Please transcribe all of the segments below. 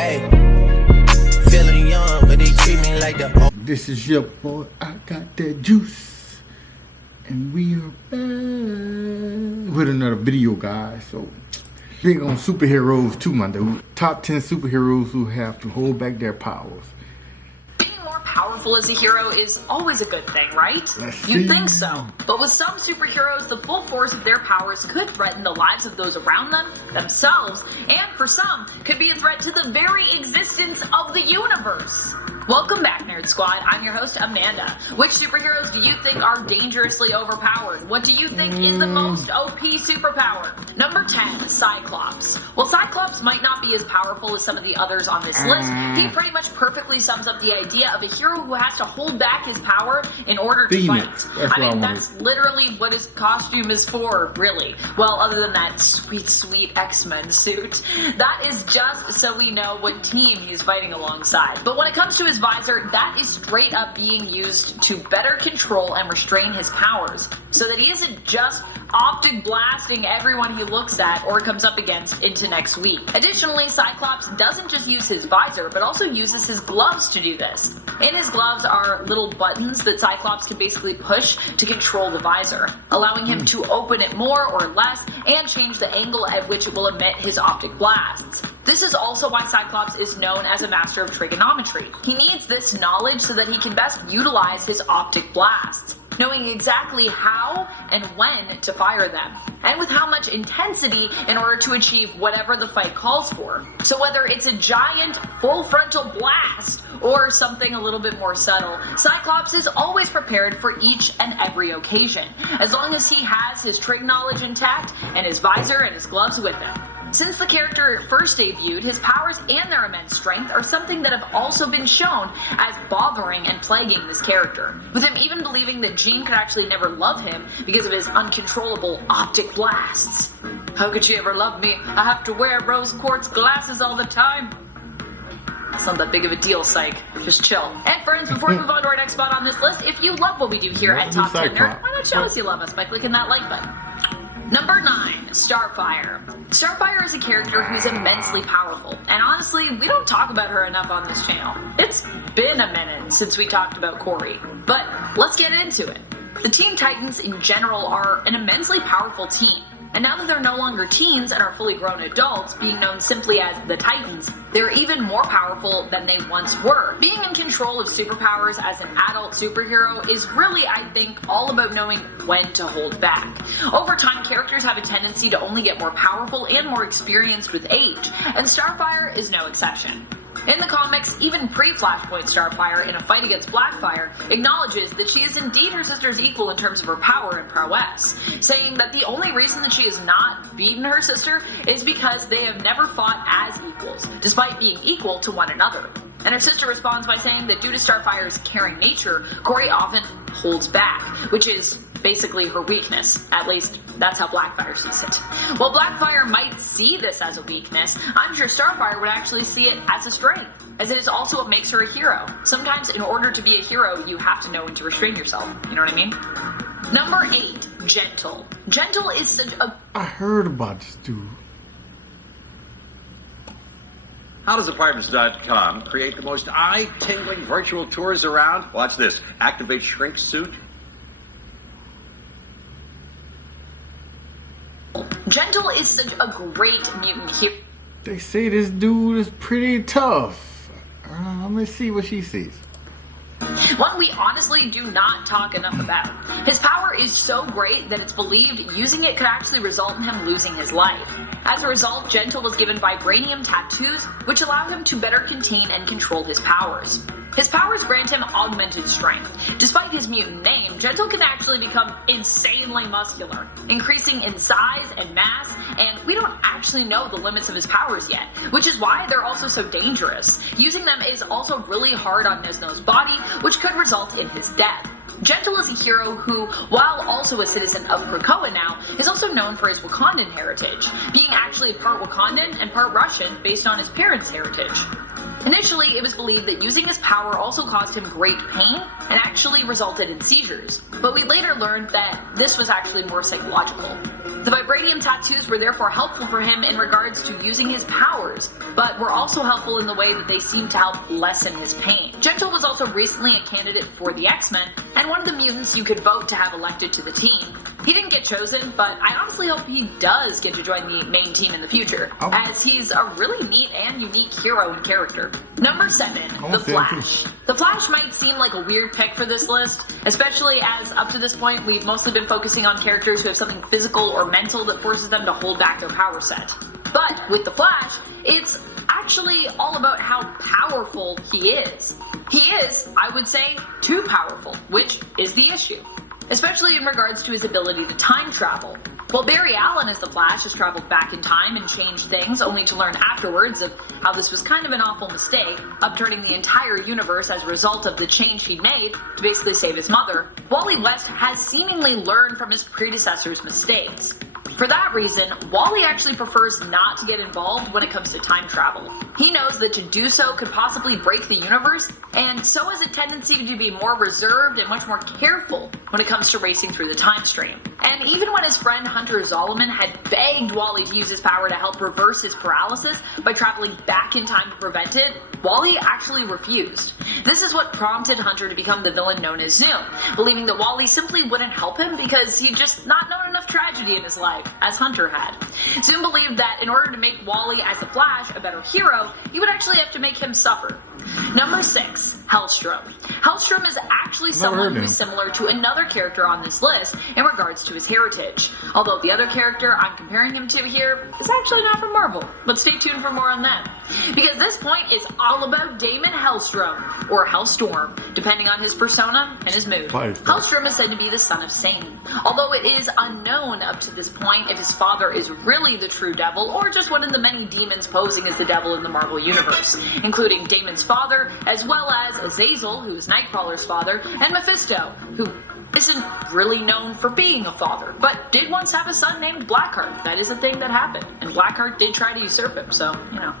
Hey, feeling young, but they treat me like the old. This is your boy, I got that juice. And we are back with another video, guys. So, big on superheroes too, my dude. Top 10 superheroes who have to hold back their powers. Being more powerful as a hero is always a good thing, right? You'd think so. But with some superheroes, the full force of their powers could threaten the lives of those around them, themselves, and for some, could be a threat to the very existence of the universe. Welcome back, Nerd Squad. I'm your host, Amanda. Which superheroes do you think are dangerously overpowered? What do you think is the most OP superpower? Number 10, Cyclops. While Cyclops might not be as powerful as some of the others on this list, he pretty much perfectly sums up the idea of a hero who has to hold back his power in order to fight. That's literally what his costume is for, really. Well, other than that sweet, sweet X-Men suit. That is just so we know what team he's fighting alongside. But when it comes to his visor, that is straight up being used to better control and restrain his powers, so that he isn't just optic blasting everyone he looks at or comes up against into next week. Additionally, Cyclops doesn't just use his visor, but also uses his gloves to do this. In his gloves are little buttons that Cyclops can basically push to control the visor, allowing him to open it more or less and change the angle at which it will emit his optic blasts. This is also why Cyclops is known as a master of trigonometry. He needs this knowledge so that he can best utilize his optic blasts, knowing exactly how and when to fire them, and with how much intensity in order to achieve whatever the fight calls for. So whether it's a giant full frontal blast or something a little bit more subtle, Cyclops is always prepared for each and every occasion, as long as he has his trig knowledge intact and his visor and his gloves with him. Since the character first debuted, his powers and their immense strength are something that have also been shown as bothering and plaguing this character, with him even believing that Jean could actually never love him because of his uncontrollable optic blasts. How could she ever love me? I have to wear rose quartz glasses all the time. It's not that big of a deal, psych. Just chill. And friends, before we move on to our next spot on this list, if you love what we do here at Top 10 Nerd, why not show us you love us by clicking that like button? Number 9, Starfire. Starfire is a character who's immensely powerful, and honestly, we don't talk about her enough on this channel. It's been a minute since we talked about Corey, but let's get into it. The Teen Titans in general are an immensely powerful team, and now that they're no longer teens and are fully grown adults, being known simply as the Titans, they're even more powerful than they once were. Being in control of superpowers as an adult superhero is really, I think, all about knowing when to hold back. Over time, characters have a tendency to only get more powerful and more experienced with age, and Starfire is no exception. In the comics, even pre-Flashpoint Starfire in a fight against Blackfire acknowledges that she is indeed her sister's equal in terms of her power and prowess, saying that the only reason that she has not beaten her sister is because they have never fought as equals, despite being equal to one another. And her sister responds by saying that due to Starfire's caring nature, Corey often holds back, which is basically her weakness. At least, that's how Blackfire sees it. While Blackfire might see this as a weakness, I'm sure Starfire would actually see it as a strength, as it is also what makes her a hero. Sometimes, in order to be a hero, you have to know when to restrain yourself. You know what I mean? Number 8, Gentle. Gentle is such a... I heard about this dude. How does Apartments.com create the most eye-tingling virtual tours around? Watch this. Activate shrink suit. Gentle is such a great mutant hero. They say this dude is pretty tough. Let me see what she sees. One we honestly do not talk enough about. His power is so great that it's believed using it could actually result in him losing his life. As a result, Gentle was given vibranium tattoos, which allow him to better contain and control his powers. His powers grant him augmented strength. Despite his mutant name, Gentle can actually become insanely muscular, increasing in size and mass, and we don't actually know the limits of his powers yet, which is why they're also so dangerous. Using them is also really hard on Nesno's body, which could result in his death. Gentle is a hero who, while also a citizen of Krakoa now, is also known for his Wakandan heritage, being actually part Wakandan and part Russian based on his parents' heritage. Initially, it was believed that using his power also caused him great pain and actually resulted in seizures, but we later learned that this was actually more psychological. The vibranium tattoos were therefore helpful for him in regards to using his powers, but were also helpful in the way that they seemed to help lessen his pain. Gentle was also recently a candidate for the X-Men, and one of the mutants you could vote to have elected to the team. He didn't get chosen, but I honestly hope he does get to join the main team in the future, as he's a really neat and unique hero and character. Number 7, The Flash. The Flash might seem like a weird pick for this list, especially as up to this point we've mostly been focusing on characters who have something physical or mental that forces them to hold back their power set. But with The Flash, it's actually all about how powerful he is. He is, I would say, too powerful, which is the issue, especially in regards to his ability to time travel. While Barry Allen as the Flash has traveled back in time and changed things, only to learn afterwards of how this was kind of an awful mistake, upturning the entire universe as a result of the change he'd made to basically save his mother, Wally West has seemingly learned from his predecessor's mistakes. For that reason, Wally actually prefers not to get involved when it comes to time travel. He knows that to do so could possibly break the universe, and so has a tendency to be more reserved and much more careful when it comes to racing through the time stream. And even when his friend Hunter Zolomon had begged Wally to use his power to help reverse his paralysis by traveling back in time to prevent it, Wally actually refused. This is what prompted Hunter to become the villain known as Zoom, believing that Wally simply wouldn't help him because he'd just not known enough tragedy in his life, as Hunter had. Zoom believed that in order to make Wally as the Flash a better hero, he would actually have to make him suffer. Number 6, Hellstrom. Hellstrom is actually someone who's similar to another character on this list in regards to his heritage. Although the other character I'm comparing him to here is actually not from Marvel, but stay tuned for more on that. Because this point is all about Damon Hellstrom, or Hellstorm, depending on his persona and his mood. Hellstrom is said to be the son of Satan, although it is unknown up to this point if his father is really the true devil or just one of the many demons posing as the devil in the Marvel Universe, including Damon's father, as well as Azazel, who is Nightcrawler's father, and Mephisto, who isn't really known for being a father, but did once have a son named Blackheart. That is a thing that happened, and Blackheart did try to usurp him, so, you know.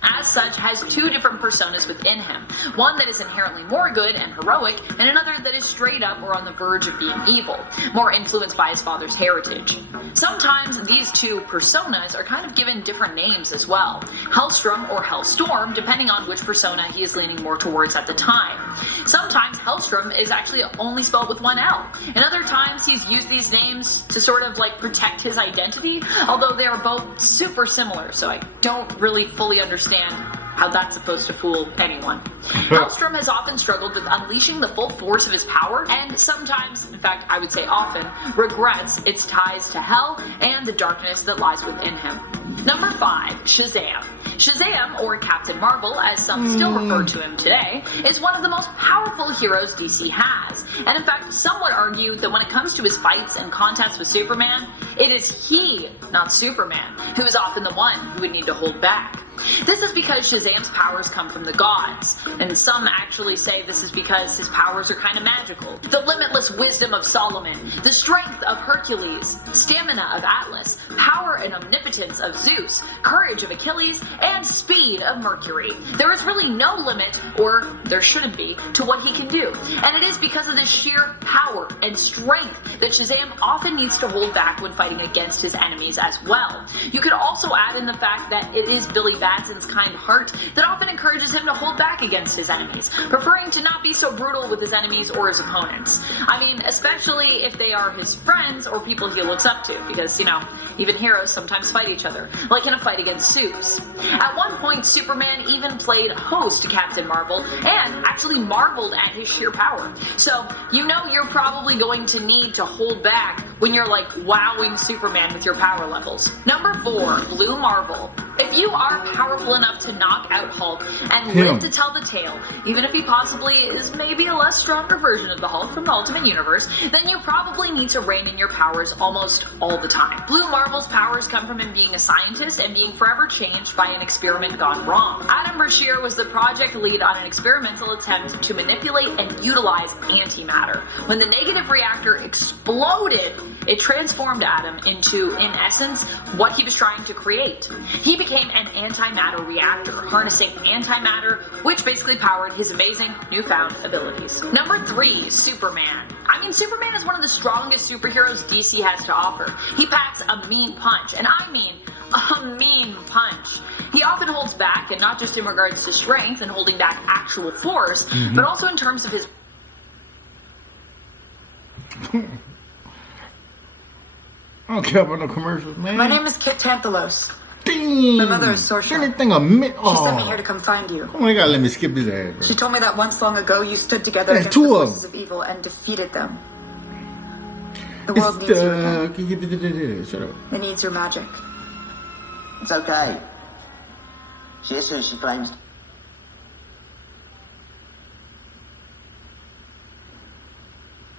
As such, has 2 different personas within him. One that is inherently more good and heroic, and another that is straight up or on the verge of being evil, more influenced by his father's heritage. Sometimes these 2 personas are kind of given different names as well. Hellstrom or Hellstorm, depending on which persona he is leaning more towards at the time. Sometimes Hellstrom is actually only spelled with 1 L, and other times he's used these names to sort of like protect his identity, although they are both super similar, so I don't really fully understand how that's supposed to fool anyone. Hellstrom has often struggled with unleashing the full force of his power, and sometimes, in fact I would say often, regrets its ties to hell and the darkness that lies within him. Number 5, Shazam. Shazam, or Captain Marvel, as some still refer to him today, is one of the most powerful heroes DC has. And in fact, some would argue that when it comes to his fights and contests with Superman, it is he, not Superman, who is often the one who would need to hold back. This is because Shazam's powers come from the gods, and some actually say this is because his powers are kind of magical. The limitless wisdom of Solomon, the strength of Hercules, stamina of Atlas, power and omnipotence of Zeus, courage of Achilles, and speed of Mercury. There is really no limit, or there shouldn't be, to what he can do, and it is because of this sheer power and strength that Shazam often needs to hold back when fighting against his enemies as well. You could also add in the fact that it is Billy Batson's kind heart that often encourages him to hold back against his enemies, preferring to not be so brutal with his enemies or his opponents. I mean, especially if they are his friends or people he looks up to, because, you know, even heroes sometimes fight each other, like in a fight against Zeus. At one point, Superman even played host to Captain Marvel, and actually marveled at his sheer power. So, you know you're probably going to need to hold back when you're like wowing Superman with your power levels. Number 4, Blue Marvel. If If you are powerful enough to knock out Hulk and live to tell the tale, even if he possibly is maybe a less stronger version of the Hulk from the Ultimate Universe, then you probably need to rein in your powers almost all the time. Blue Marvel's powers come from him being a scientist and being forever changed by an experiment gone wrong. Adam Brashear was the project lead on an experimental attempt to manipulate and utilize antimatter. When the negative reactor exploded, it transformed Adam into, in essence, what he was trying to create. He became an antimatter reactor, harnessing antimatter, which basically powered his amazing newfound abilities. Number 3, Superman. I mean, Superman is one of the strongest superheroes DC has to offer. He packs a mean punch, and I mean a mean punch. He often holds back, and not just in regards to strength and holding back actual force, but also in terms of his... I don't care about no commercials, man. My name is Kit Tantalos. Damn. My mother is Sorsha. Anything a minute. She sent me here to come find you. Come on, you gotta let me skip his ass, bro. She told me that once long ago you stood together There's against two the of forces of evil and defeated them. The world needs you again. Shut up. It needs your magic. It's okay. She is who she claims.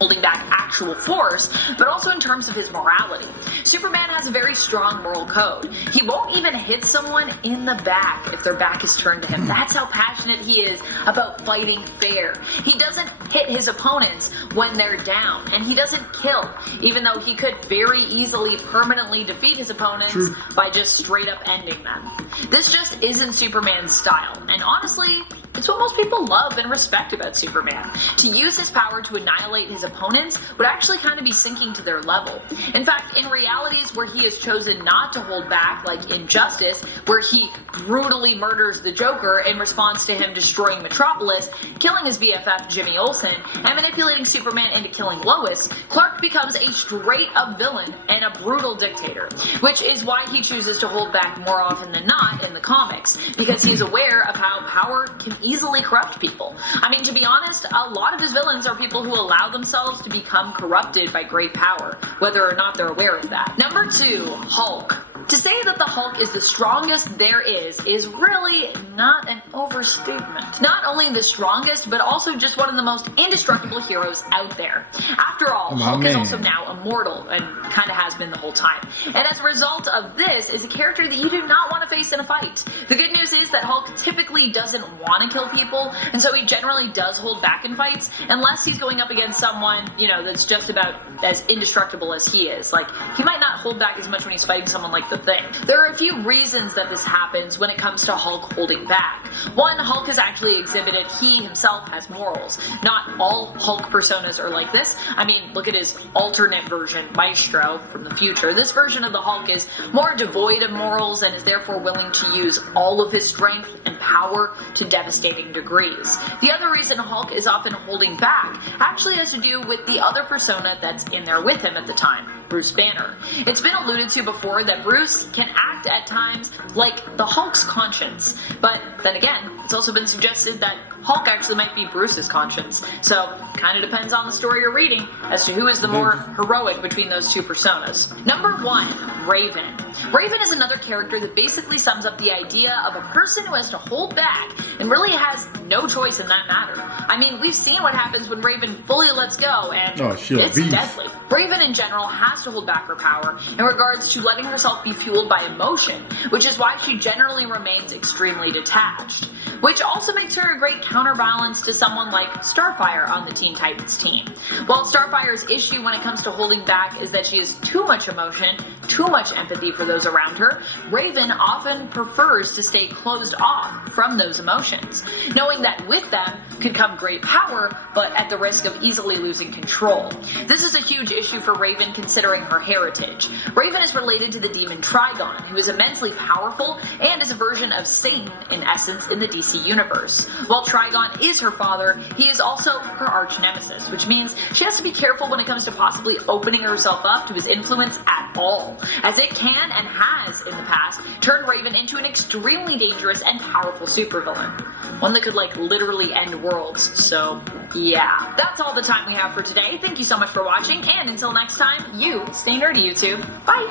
Holding back actual force, but also in terms of his morality. Superman has a very strong moral code. He won't even hit someone in the back if their back is turned to him. That's how passionate he is about fighting fair. He doesn't hit his opponents when they're down, and he doesn't kill, even though he could very easily permanently defeat his opponents by just straight up ending them. This just isn't Superman's style, and honestly, it's what most people love and respect about Superman. To use his power to annihilate his opponents would actually kind of be sinking to their level. In fact, in realities where he has chosen not to hold back, like Injustice, where he brutally murders the Joker in response to him destroying Metropolis, killing his BFF Jimmy Olsen, and manipulating Superman into killing Lois, Clark becomes a straight-up villain and a brutal dictator, which is why he chooses to hold back more often than not in the comics, because he's aware of how power can easily corrupt people. I mean, to be honest, a lot of his villains are people who allow themselves to become corrupted by great power, whether or not they're aware of that. Number 2, Hulk. To say that the Hulk is the strongest there is really not an overstatement. Not only the strongest, but also just one of the most indestructible heroes out there. After all, Hulk is also now immortal, and kind of has been the whole time. And as a result of this, is a character that you do not want to face in a fight. The good news is that Hulk typically doesn't want to kill people, and so he generally does hold back in fights, unless he's going up against someone, you know, that's just about as indestructible as he is. Like, he might not hold back as much when he's fighting someone like the Thing. There are a few reasons that this happens when it comes to Hulk holding back. One, Hulk has actually exhibited he himself has morals. Not all Hulk personas are like this. I mean, look at his alternate version, Maestro, from the future. This version of the Hulk is more devoid of morals and is therefore willing to use all of his strength and power to devastating degrees. The other reason Hulk is often holding back actually has to do with the other persona that's in there with him at the time, Bruce Banner. It's been alluded to before that Bruce can act at times like the Hulk's conscience, but then again, it's also been suggested that Hulk actually might be Bruce's conscience, so kind of depends on the story you're reading as to who is the more heroic between those two personas. Number 1, Raven. Raven is another character that basically sums up the idea of a person who has to hold back and really has no choice in that matter. I mean, we've seen what happens when Raven fully lets go, and it's deadly. Raven in general has to hold back her power in regards to letting herself be fueled by emotion, which is why she generally remains extremely detached, which also makes her a great counterbalance to someone like Starfire on the Teen Titans team. While Starfire's issue when it comes to holding back is that she has too much emotion, too much empathy for those around her, Raven often prefers to stay closed off from those emotions, knowing that with them could come great power, but at the risk of easily losing control. This is a huge issue for Raven considering her heritage. Raven is related to the demon Trigon, who is immensely powerful and is a version of Satan in essence in the DC universe. While Trigon is her father, he is also her arch nemesis, which means she has to be careful when it comes to possibly opening herself up to his influence at all, as it can and has in the past turned Raven into an extremely dangerous and powerful supervillain. One that could like literally end worlds, so yeah. That's all the time we have for today. Thank you so much for watching, and until next time, you stay nerdy, YouTube. Bye!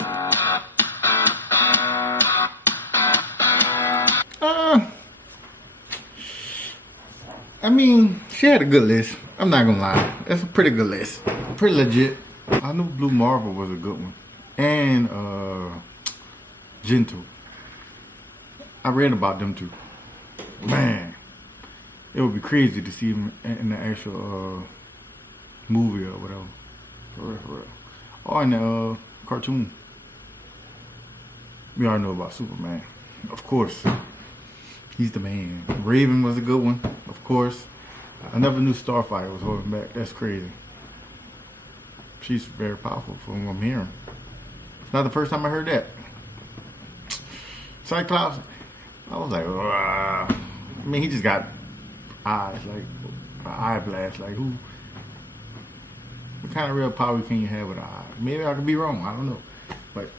I mean, she had a good list. I'm not gonna lie. That's a pretty good list. Pretty legit. I knew Blue Marvel was a good one. And Gentle. I read about them too. Man, it would be crazy to see him in the actual movie or whatever. For real. Or in the cartoon. We all know about Superman. Of course. He's the man. Raven was a good one, of course. I never knew Starfire was holding back. That's crazy. She's very powerful from what I'm hearing. It's not the first time I heard that. Cyclops, I was like, I mean, he just got eyes, like an eye blast. Like, what kind of real power can you have with an eye? Maybe I could be wrong. I don't know. But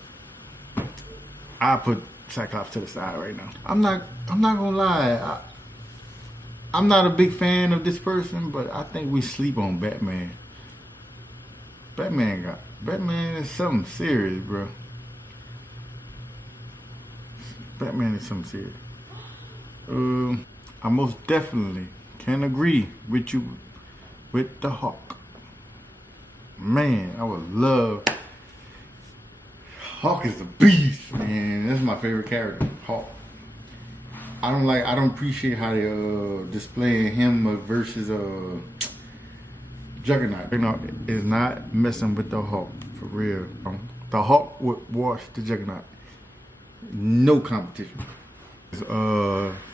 I put Cyclops to the side right now. I'm not gonna lie. I'm not a big fan of this person, but I think we sleep on Batman. Batman is something serious, bro. Batman is something serious. I most definitely can agree with you with the Hawk. Man, I would love. Hawk is a beast, man. That's my favorite character, Hawk. I don't appreciate how they displaying him versus Juggernaut. Juggernaut is not messing with the Hawk, for real. The Hawk would wash the Juggernaut. No competition.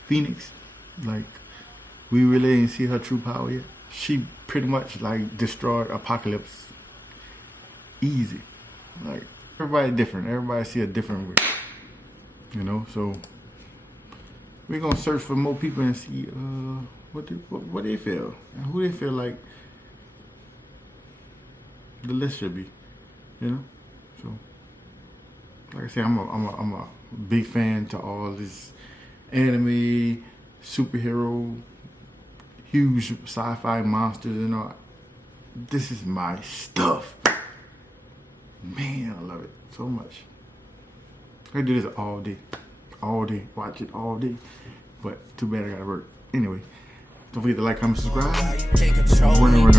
Phoenix, like, we really didn't see her true power yet. She pretty much like destroyed Apocalypse easy. Like, everybody different. Everybody see a different way. You know, so we're gonna search for more people and see what they feel and who they feel like the list should be. You know, so like I said, I'm a big fan to all this anime, superhero, huge sci-fi monsters and all. This is my stuff. Man, I love it so much. I do this all day, watch it all day. But too bad I gotta work. Anyway, don't forget to like, comment, subscribe. Running.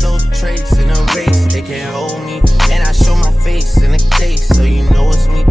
Those traits in a race, they can't hold me. And I show my face in the case, so you know it's me.